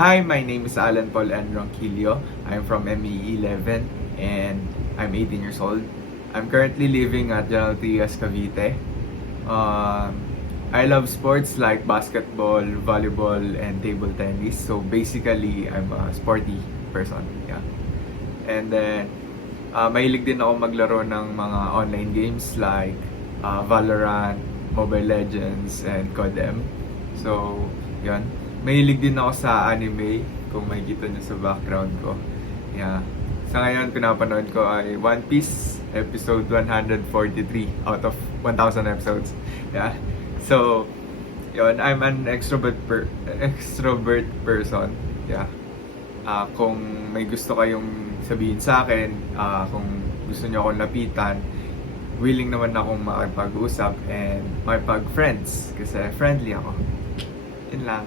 Hi, my name is Alan Paul N. Ronquillo. I'm from ME 11 and I'm 18 years old. I'm currently living at General Trias, Cavite. Um, I love sports like basketball, volleyball, and table tennis. So basically, I'm a sporty person. Yeah. And then, mahilig din ako maglaro ng mga online games like Valorant, Mobile Legends, and CODM. So, yun. Mahilig din ako sa anime, kung makikita nyo sa background ko. Yeah. Sa ngayon, pinapanood ko ay One Piece, episode 143 out of 1,000 episodes. Yeah. So, yun, I'm an extrovert person. Yeah. Kung may gusto kayong sabihin sa akin, kung gusto nyo akong lapitan, willing naman akong makipag-usap and makipag-friends kasi friendly ako. Yun lang.